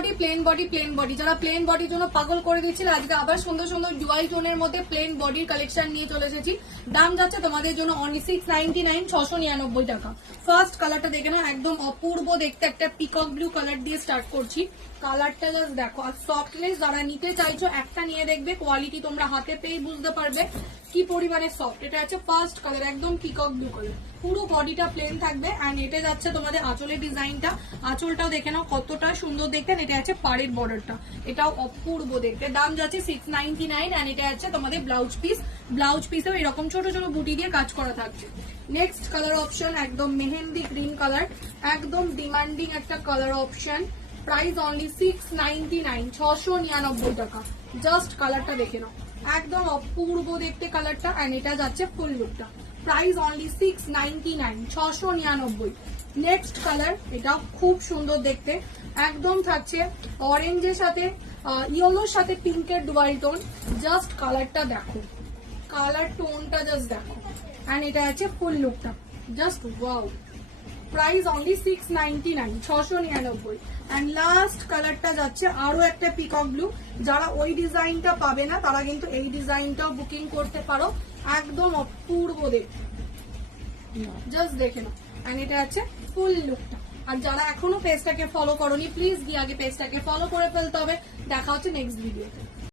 Plane body যারা plane বডির জন্য পাগল করে দিচ্ছিল, আজকে আবার সুন্দর সুন্দর ডুয়াল টোনের মধ্যে প্লেন বডির কালেকশন নিয়ে চলে এসেছি। দাম যাচ্ছে তোমাদের জন্য অনলি 699, 699 টাকা। ফার্স্ট কালারটা দেখে না, একদম অপূর্ব দেখতে একটা পিকক ব্লু কালার দিয়ে স্টার্ট করছি। কালারটা জাস্ট দেখো, আর সফটনেস যারা নিতে চাইছো একটা নিয়ে দেখবে, কোয়ালিটি তোমরা হাতে পেয়েই বুঝতে পারবে কি পরিমাণে সফট। এটা হচ্ছে ফার্স্ট কালার, একদম পিকক ব্লু কালার, পুরো বডিটা প্লেন থাকবে। অ্যান্ড এটা যাচ্ছে তোমাদের আঁচলের ডিজাইনটা, আঁচলটাও দেখে নাও কতটা সুন্দর দেখতে। এটা আছে পাড়ের বর্ডারটা, এটাও অপূর্ব দেখতে। দাম যাচ্ছে 699। অ্যান্ড এটা আছে তোমাদের ব্লাউজ পিস, ব্লাউজ পিসেও এরকম ছোট ছোট বুটি দিয়ে কাজ করা থাকছে। নেক্সট কালার অপশন একদম মেহেন্দি গ্রিন কালার, একদম ডিমান্ডিং একটা কালার অপশন। প্রাইস অনলি 699, 699 টাকা। জাস্ট কালারটা দেখে নাও, একদম অপূর্ব দেখতে কালারটা। অ্যান্ড এটা যাচ্ছে ফুল লুকটা, প্রাইস অনলি 699, 699। নেক্সট কালার, এটা খুব সুন্দর দেখতে, একদম থাকছে অরেঞ্জের সাথে ইয়েলোর সাথে পিঙ্কের ডুয়াল টোন। জাস্ট কালারটা দেখো, কালার টোনটা জাস্ট দেখো। অ্যান্ড এটা আছে ফুল লুকটা, just wow. Price only 699, 699। And last কালারটা যাচ্ছে আরো একটা পিকক ব্লু। যারা ওই ডিজাইনটা পাবে না তারা কিন্তু এই ডিজাইনটাও বুকিং করতে পারো, একদম অপূর্ব দেখতে, জাস্ট দেখে নাও। অ্যান্ড এটা আছে ফুল লুকটা। আর যারা এখনো পেজটাকে ফলো করোনি, প্লিজ গিয়ে আগে পেজটাকে ফলো করে ফেলতে হবে। দেখা হচ্ছে নেক্সট ভিডিওতে।